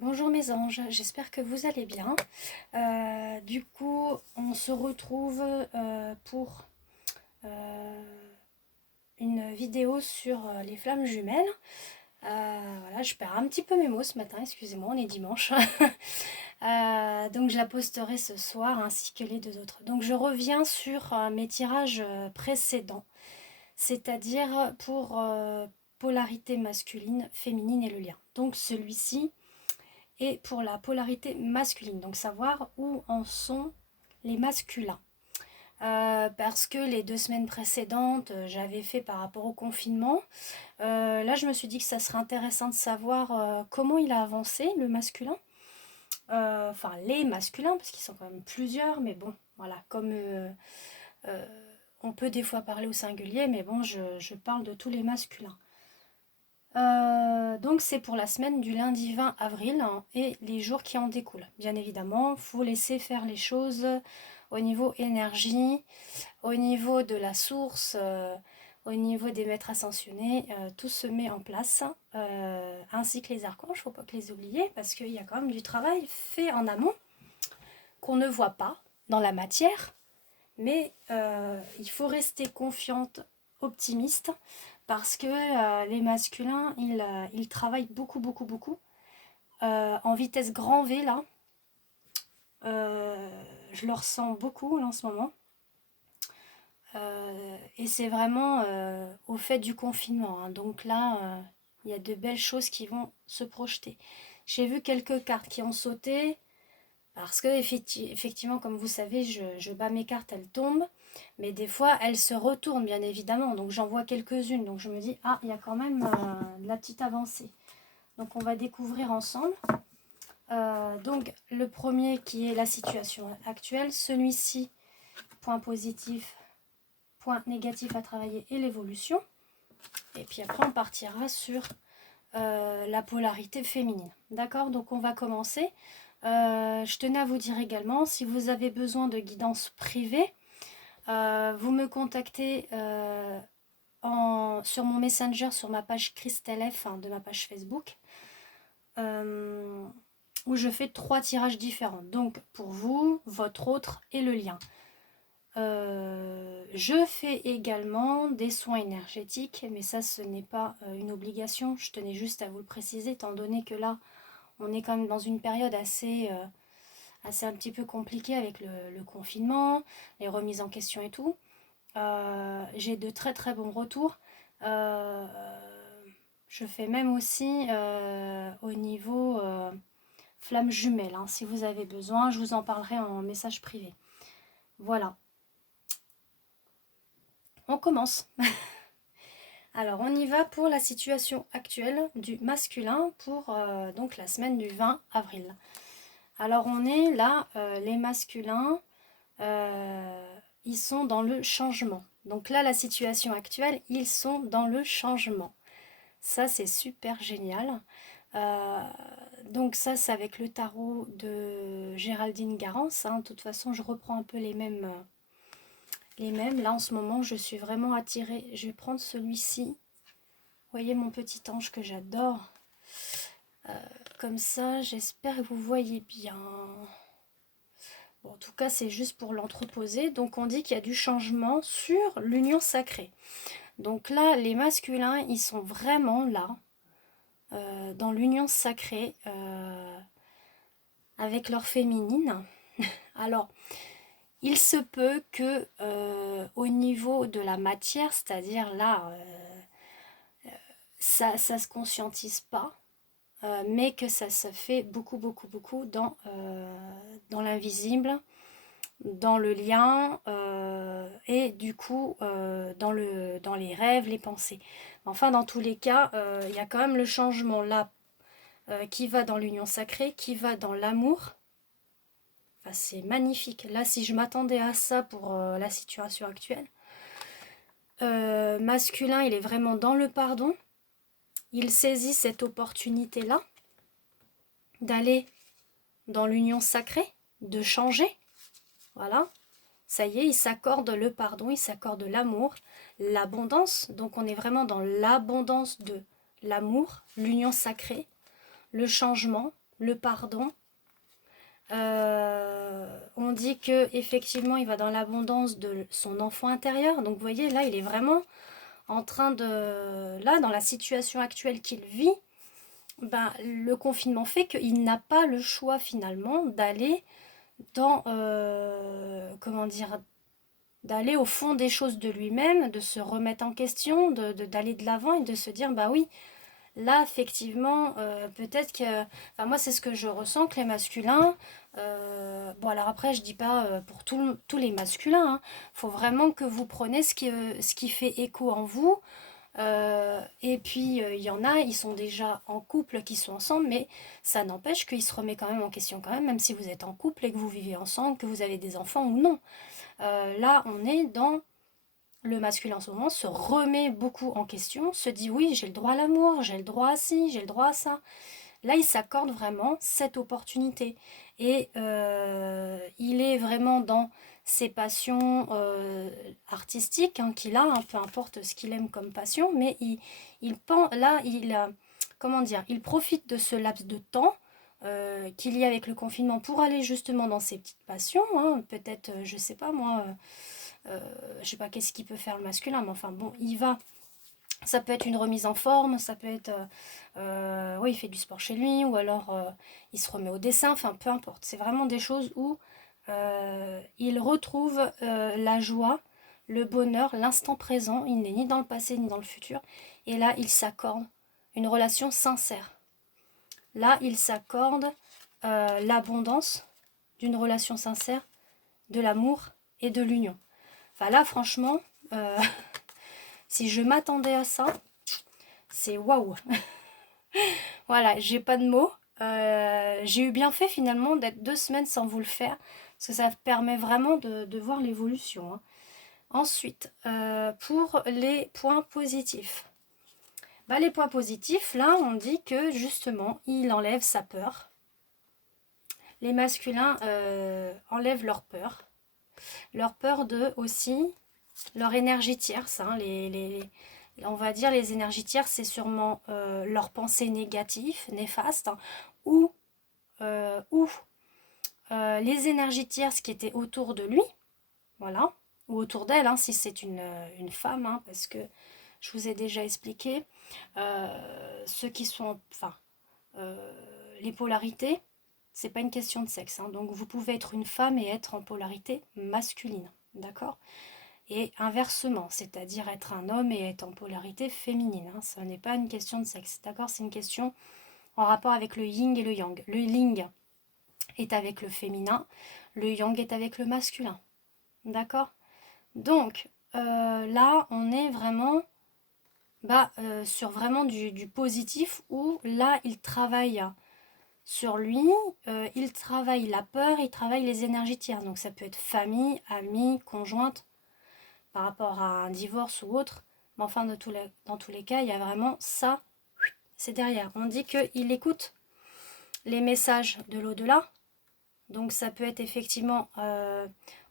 Bonjour mes anges, j'espère que vous allez bien. Du coup, on se retrouve pour une vidéo sur les flammes jumelles. Voilà, je perds un petit peu mes mots ce matin, excusez-moi, on est dimanche. Donc je la posterai ce soir ainsi que les deux autres. Donc je reviens sur mes tirages précédents, c'est-à-dire pour polarité masculine, féminine et le lien. Donc celui-ci et pour la polarité masculine, donc savoir où en sont les masculins. Parce que les 2 semaines précédentes, j'avais fait par rapport au confinement. Là, je me suis dit que ça serait intéressant de savoir comment il a avancé, le masculin. Enfin, les masculins, parce qu'ils sont quand même plusieurs, mais bon, voilà, comme euh, on peut des fois parler au singulier, mais bon, je parle de tous les masculins. Donc c'est pour la semaine du lundi 20 avril hein, et les jours qui en découlent. Bien évidemment, il faut laisser faire les choses au niveau énergie, au niveau de la source, au niveau des maîtres ascensionnés, tout se met en place, ainsi que les archanges, il ne faut pas que les oublier parce qu'il y a quand même du travail fait en amont qu'on ne voit pas dans la matière, mais il faut rester confiante, optimiste, parce que les masculins, ils travaillent beaucoup, beaucoup, beaucoup. En vitesse grand V, là, je le ressens beaucoup là, en ce moment. Et c'est vraiment au fait du confinement. Hein. Donc là, il y a de belles choses qui vont se projeter. J'ai vu quelques cartes qui ont sauté. Parce que effectivement, comme vous savez, je bats mes cartes, elles tombent, mais des fois elles se retournent bien évidemment. Donc j'en vois quelques-unes. Donc je me dis ah il y a quand même de la petite avancée. Donc on va découvrir ensemble. Donc le premier qui est la situation actuelle, celui-ci point positif, point négatif à travailler et l'évolution. Et puis après on partira sur la polarité féminine. D'accord? Donc on va commencer. Je tenais à vous dire également, si vous avez besoin de guidance privée, vous me contactez sur mon Messenger, sur ma page Christelle F, hein, de ma page Facebook, où je fais 3 tirages différents. Donc pour vous, votre autre et le lien. Je fais également des soins énergétiques, mais ça ce n'est pas une obligation, je tenais juste à vous le préciser, étant donné que là, on est quand même dans une période assez un petit peu compliquée avec le confinement, les remises en question et tout. J'ai de très très bons retours. Euh, je fais même aussi au niveau flamme jumelle. Hein, si vous avez besoin, je vous en parlerai en message privé. Voilà. On commence. Alors, on y va pour la situation actuelle du masculin pour donc la semaine du 20 avril. Alors, on est là, les masculins, ils sont dans le changement. Donc là, la situation actuelle, ils sont dans le changement. Ça, c'est super génial. Euh, donc ça, c'est avec le tarot de Géraldine Garance. Hein. De toute façon, je reprends un peu les mêmes. Là, en ce moment, je suis vraiment attirée. Je vais prendre celui-ci. Vous voyez mon petit ange que j'adore. Comme ça, j'espère que vous voyez bien. Bon, en tout cas, c'est juste pour l'entreposer. Donc, on dit qu'il y a du changement sur l'union sacrée. Donc là, les masculins, ils sont vraiment là, dans l'union sacrée, avec leur féminine. Alors, il se peut que au niveau de la matière, c'est-à-dire là, ça se conscientise pas, mais que ça se fait beaucoup, beaucoup, beaucoup dans l'invisible, dans le lien et du coup dans les rêves, les pensées. Enfin, dans tous les cas, il y a quand même le changement là qui va dans l'union sacrée, qui va dans l'amour. Enfin, c'est magnifique. Là, si je m'attendais à ça pour la situation actuelle, masculin, il est vraiment dans le pardon. Il saisit cette opportunité-là d'aller dans l'union sacrée, de changer. Voilà. Ça y est, il s'accorde le pardon, il s'accorde l'amour, l'abondance. Donc on est vraiment dans l'abondance de l'amour, l'union sacrée, le changement. le pardon. On dit que effectivement il va dans l'abondance de son enfant intérieur. Donc vous voyez, là il est vraiment en train de... Là, dans la situation actuelle qu'il vit, ben, le confinement fait qu'il n'a pas le choix finalement d'aller dans... comment dire, d'aller au fond des choses de lui-même, de se remettre en question, d'aller de l'avant et de se dire, bah oui, là, effectivement, peut-être que... Enfin, moi, c'est ce que je ressens, que les masculins... bon, alors après, je dis pas pour tous les masculins. Il faut vraiment que vous preniez ce qui fait écho en vous. Et puis, il y en a, ils sont déjà en couple, qui sont ensemble, mais ça n'empêche qu'il se remet quand même en question quand même, même si vous êtes en couple et que vous vivez ensemble, que vous avez des enfants ou non. Là, on est dans le masculin en ce moment, se remet beaucoup en question, se dit oui, j'ai le droit à l'amour, j'ai le droit à ci, j'ai le droit à ça. Là, il s'accorde vraiment cette opportunité. Et il est vraiment dans ses passions artistiques qu'il a, peu importe ce qu'il aime comme passion, mais là, comment dire, il profite de ce laps de temps qu'il y a avec le confinement pour aller justement dans ses petites passions. Peut-être, je sais pas moi, je sais pas qu'est-ce qu'il peut faire le masculin, mais enfin bon, il va. Ça peut être une remise en forme, ça peut être, oui, il fait du sport chez lui, ou alors il se remet au dessin, enfin peu importe. C'est vraiment des choses où il retrouve la joie, le bonheur, l'instant présent. Il n'est ni dans le passé ni dans le futur. Et là, il s'accorde une relation sincère. Là, il s'accorde l'abondance d'une relation sincère, de l'amour et de l'union. Enfin là, franchement, si je m'attendais à ça, c'est waouh. Voilà, j'ai pas de mots. J'ai eu bien fait finalement d'être 2 semaines sans vous le faire, parce que ça permet vraiment de voir l'évolution. Ensuite, pour les points positifs. Bah, les points positifs, là, on dit que justement, il enlève sa peur. Les masculins enlèvent leur peur de aussi leur énergie tierce. On va dire les énergies tierces, c'est sûrement leurs pensées négatives, néfastes, ou les énergies tierces qui étaient autour de lui, voilà, ou autour d'elle, si c'est une femme, parce que je vous ai déjà expliqué, ceux qui sont, enfin, les polarités, c'est pas une question de sexe, donc vous pouvez être une femme et être en polarité masculine, d'accord? Et inversement, c'est-à-dire être un homme et être en polarité féminine. Ce n'est pas une question de sexe, d'accord? C'est une question en rapport avec le yin et le yang. Le yin est avec le féminin, le yang est avec le masculin, d'accord? Donc là, on est vraiment sur vraiment du positif où là, il travaille sur lui, il travaille la peur, il travaille les énergies tierces. Donc ça peut être famille, amis, conjointe, par rapport à un divorce ou autre. Mais enfin, dans tous les cas, il y a vraiment ça, c'est derrière. On dit qu'il écoute les messages de l'au-delà. Donc ça peut être effectivement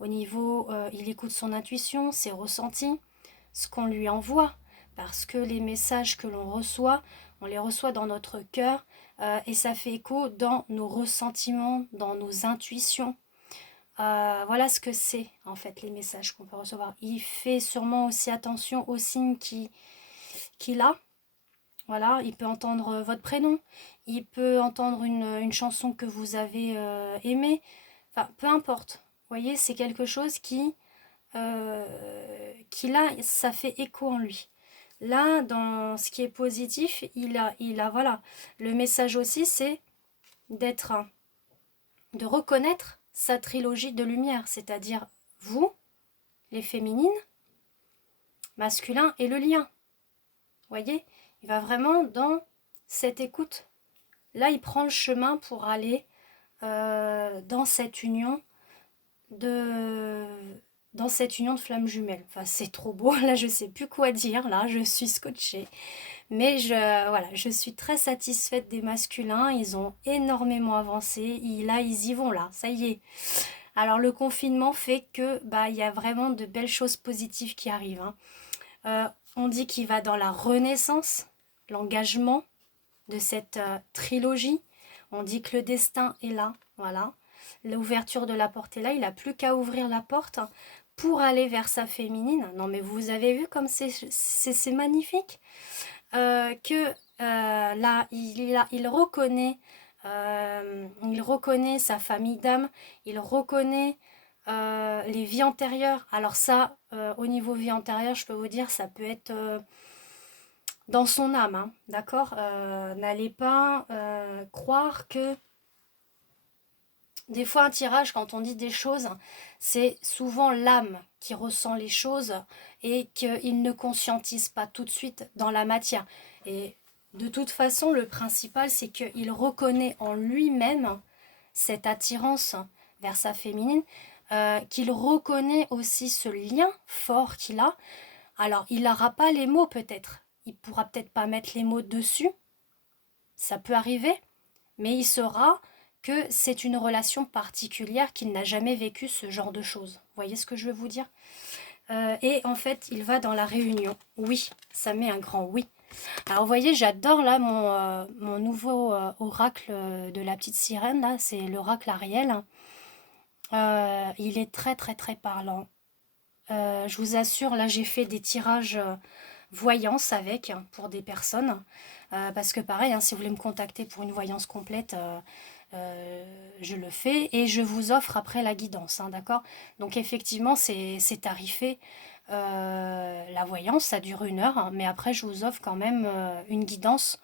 au niveau, il écoute son intuition, ses ressentis, ce qu'on lui envoie. Parce que les messages que l'on reçoit, on les reçoit dans notre cœur et ça fait écho dans nos ressentiments, dans nos intuitions. Voilà ce que c'est en fait les messages qu'on peut recevoir. Il fait sûrement aussi attention aux signes qu'il a. Voilà, il peut entendre votre prénom, il peut entendre une chanson que vous avez aimée. Enfin, peu importe. Vous voyez, c'est quelque chose qui là, ça fait écho en lui. Là, dans ce qui est positif, il a voilà. Le message aussi, c'est de reconnaître sa trilogie de lumière, c'est-à-dire vous, les féminines, masculin et le lien. Vous voyez, il va vraiment dans cette écoute. Là, il prend le chemin pour aller dans cette union de flammes jumelles. Enfin, c'est trop beau. Là, je sais plus quoi dire. Là, je suis scotchée. Mais voilà, je suis très satisfaite des masculins. Ils ont énormément avancé. Là, ils y vont là. Ça y est. Alors le confinement fait que il y a vraiment de belles choses positives qui arrivent. On dit qu'il va dans la renaissance, l'engagement de cette trilogie. On dit que le destin est là, voilà. L'ouverture de la porte est là, il n'a plus qu'à ouvrir la porte pour aller vers sa féminine. Non mais vous avez vu comme c'est magnifique que là, il reconnaît sa famille d'âme, il reconnaît les vies antérieures. Alors ça, au niveau vie antérieure, je peux vous dire, ça peut être dans son âme, hein, d'accord. N'allez pas croire que des fois un tirage, quand on dit des choses, c'est souvent l'âme qui ressent les choses et qu'il ne conscientise pas tout de suite dans la matière. Et de toute façon, le principal, c'est qu'il reconnaît en lui-même cette attirance vers sa féminine, qu'il reconnaît aussi ce lien fort qu'il a. Alors, il n'aura pas les mots peut-être. Il pourra peut-être pas mettre les mots dessus. Ça peut arriver. Mais il saura que c'est une relation particulière, qu'il n'a jamais vécu ce genre de choses. Vous voyez ce que je veux vous dire? Et en fait, il va dans la réunion. Oui, ça met un grand oui. Alors vous voyez, j'adore là mon nouveau oracle de la petite sirène, là, c'est l'oracle Ariel. Il est très très très parlant. Je vous assure, là j'ai fait des tirages voyance avec pour des personnes. Parce que pareil, hein, si vous voulez me contacter pour une voyance complète, je le fais et je vous offre après la guidance, hein, d'accord? Donc effectivement, c'est tarifé. La voyance, ça dure 1 heure, hein, mais après, je vous offre quand même une guidance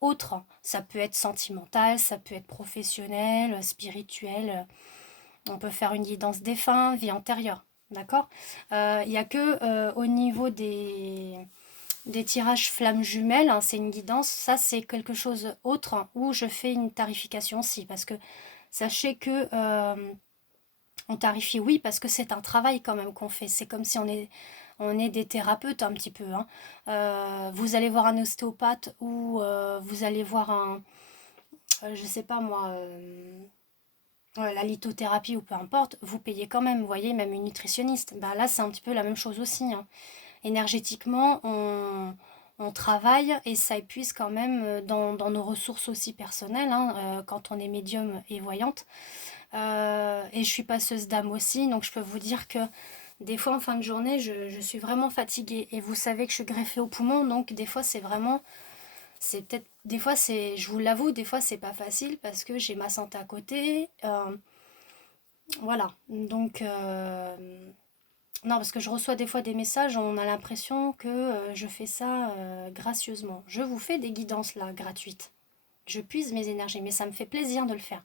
autre. Ça peut être sentimental, ça peut être professionnel, spirituel. On peut faire une guidance défunt, vie antérieure, d'accord? Il n'y a que au niveau des tirages flammes jumelles, hein, c'est une guidance, ça c'est quelque chose autre, hein, où je fais une tarification aussi, parce que sachez que on tarifie, oui, parce que c'est un travail quand même qu'on fait, c'est comme si on est des thérapeutes un petit peu, hein. Vous allez voir un ostéopathe ou vous allez voir un, je sais pas moi, la lithothérapie ou peu importe, vous payez quand même, vous voyez, même une nutritionniste, bah là c'est un petit peu la même chose aussi, hein. Énergétiquement, on travaille et ça épuise quand même dans nos ressources aussi personnelles, hein, quand on est médium et voyante. Et je suis passeuse d'âme aussi, donc je peux vous dire que des fois en fin de journée, je suis vraiment fatiguée. Et vous savez que je suis greffée au poumon, donc des fois c'est vraiment, c'est peut-être, des fois c'est, je vous l'avoue, des fois c'est pas facile parce que j'ai ma santé à côté. Voilà, donc non, parce que je reçois des fois des messages, on a l'impression que je fais ça gracieusement. Je vous fais des guidances là, gratuites. Je puise mes énergies, mais ça me fait plaisir de le faire.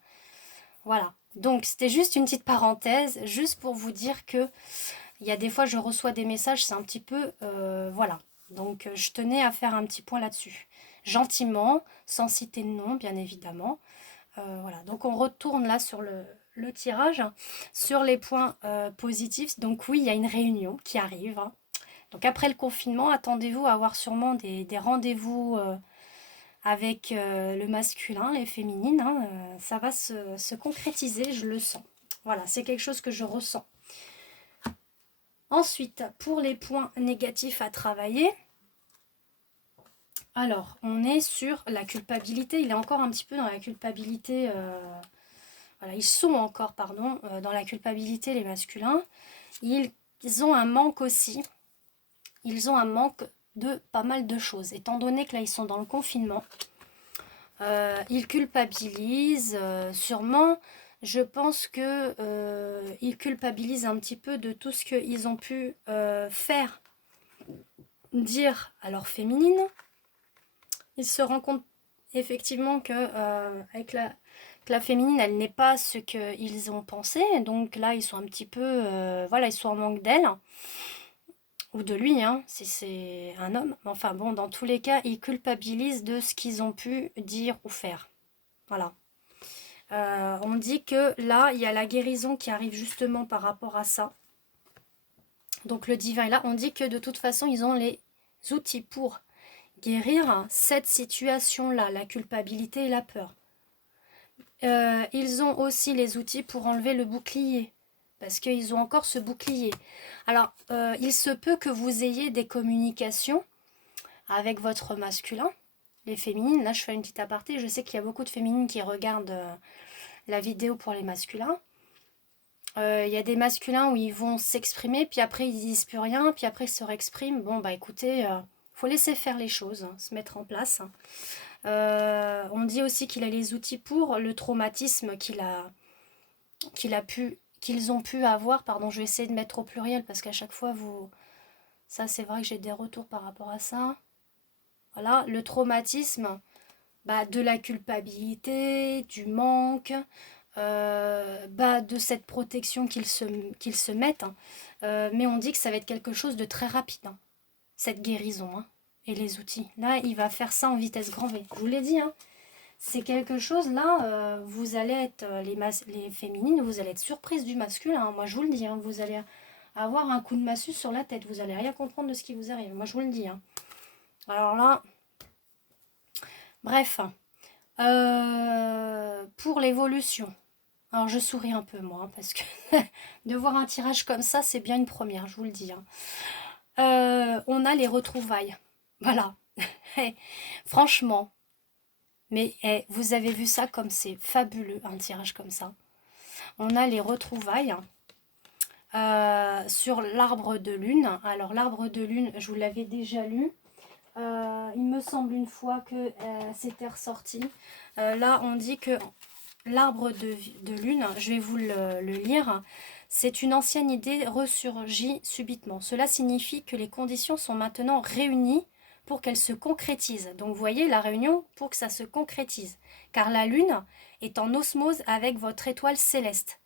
Voilà. Donc, c'était juste une petite parenthèse, juste pour vous dire que il y a des fois, je reçois des messages, c'est un petit peu... voilà. Donc, je tenais à faire un petit point là-dessus. Gentiment, sans citer de nom, bien évidemment. Voilà. Donc, on retourne là sur le tirage, sur les points positifs. Donc, oui, il y a une réunion qui arrive, hein. Donc, après le confinement, attendez-vous à avoir sûrement des rendez-vous avec le masculin, les féminines, hein, ça va se concrétiser, je le sens. Voilà, c'est quelque chose que je ressens. Ensuite, pour les points négatifs à travailler, alors, on est sur la culpabilité. Il est encore un petit peu dans la culpabilité. Voilà, ils sont encore, pardon, dans la culpabilité, les masculins. Ils ont un manque aussi. Ils ont un manque de pas mal de choses. Étant donné que là, ils sont dans le confinement, ils culpabilisent sûrement. Je pense que ils culpabilisent un petit peu de tout ce qu'ils ont pu faire, dire à leur féminine. Ils se rendent compte effectivement que avec la féminine, elle n'est pas ce qu'ils ont pensé. Donc là, ils sont un petit peu, voilà, ils sont en manque d'elle. Ou de lui, hein, si c'est un homme. Enfin bon, dans tous les cas, ils culpabilisent de ce qu'ils ont pu dire ou faire. Voilà. On dit que là, il y a la guérison qui arrive justement par rapport à ça. Donc le divin est là. On dit que de toute façon, ils ont les outils pour guérir cette situation-là, la culpabilité et la peur. Ils ont aussi les outils pour enlever le bouclier. Parce qu'ils ont encore ce bouclier. Alors, il se peut que vous ayez des communications avec votre masculin. les féminines. Là, je fais une petite aparté. Je sais qu'il y a beaucoup de féminines qui regardent la vidéo pour les masculins. Il y a des masculins où ils vont s'exprimer, puis après ils disent plus rien, puis après ils se réexpriment. Bon, bah écoutez, faut laisser faire les choses, se mettre en place. On dit aussi qu'il a les outils pour le traumatisme qu'ils ont pu avoir. Pardon, je vais essayer de mettre au pluriel parce qu'à chaque fois, ça c'est vrai que j'ai des retours par rapport à ça. Voilà, le traumatisme, bah, de la culpabilité, du manque, bah, de cette protection qu'ils se mettent. Hein. Mais on dit que ça va être quelque chose de très rapide, hein, cette guérison, hein, et les outils. Là, il va faire ça en vitesse grand V. Je vous l'ai dit, hein, c'est quelque chose, là, vous allez être, les féminines, vous allez être surprise du masculin. Hein. Moi, je vous le dis, hein, vous allez avoir un coup de massue sur la tête. Vous allez rien comprendre de ce qui vous arrive. Moi, je vous le dis. Hein. Alors là, bref, pour l'évolution. Alors je souris un peu moi, parce que de voir un tirage comme ça, c'est bien une première, je vous le dis. Hein. On a les retrouvailles. Voilà. Franchement, mais vous avez vu ça comme c'est fabuleux, un tirage comme ça. On a les retrouvailles sur l'arbre de lune. Alors l'arbre de lune, je vous l'avais déjà lu. Il me semble une fois que c'était ressorti. Là, on dit que l'arbre de lune, je vais vous le lire, c'est une ancienne idée ressurgie subitement. Cela signifie que les conditions sont maintenant réunies pour qu'elles se concrétisent. Donc vous voyez la réunion pour que ça se concrétise. Car la lune est en osmose avec votre étoile céleste.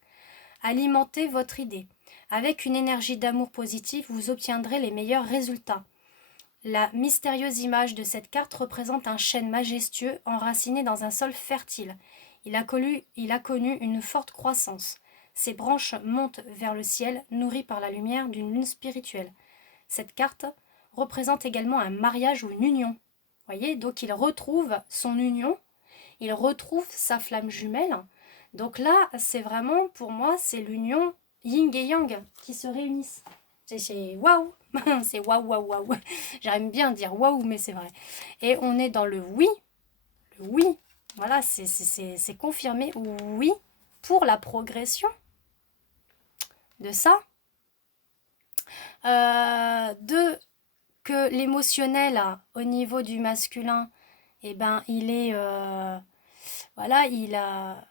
Alimentez votre idée. Avec une énergie d'amour positif, vous obtiendrez les meilleurs résultats. La mystérieuse image de cette carte représente un chêne majestueux enraciné dans un sol fertile. Il a connu une forte croissance. Ses branches montent vers le ciel, nourries par la lumière d'une lune spirituelle. Cette carte représente également un mariage ou une union. Voyez, donc il retrouve son union, il retrouve sa flamme jumelle. Donc là, c'est vraiment, pour moi, c'est l'union yin et yang qui se réunissent. C'est waouh, c'est waouh, waouh, waouh. J'aime bien dire waouh, mais c'est vrai. Et on est dans le oui. Le oui, voilà, c'est confirmé. Oui, pour la progression de ça. Que l'émotionnel, au niveau du masculin, eh ben, il est... voilà, il a...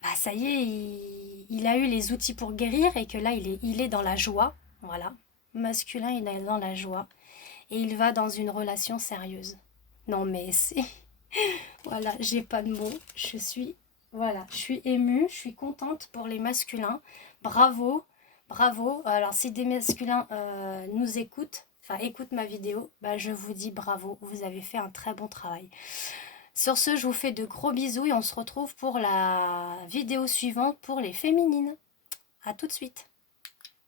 Bah, ça y est, il a eu les outils pour guérir et que là, il est dans la joie. Voilà. Masculin, il est dans la joie. Et il va dans une relation sérieuse. Non, mais c'est... Voilà, j'ai pas de mots. Voilà, je suis émue, je suis contente pour les masculins. Bravo, bravo. Alors, si des masculins nous écoutent, enfin, écoutent ma vidéo, bah, je vous dis bravo. Vous avez fait un très bon travail. Sur ce, je vous fais de gros bisous et on se retrouve pour la vidéo suivante pour les féminines. À tout de suite.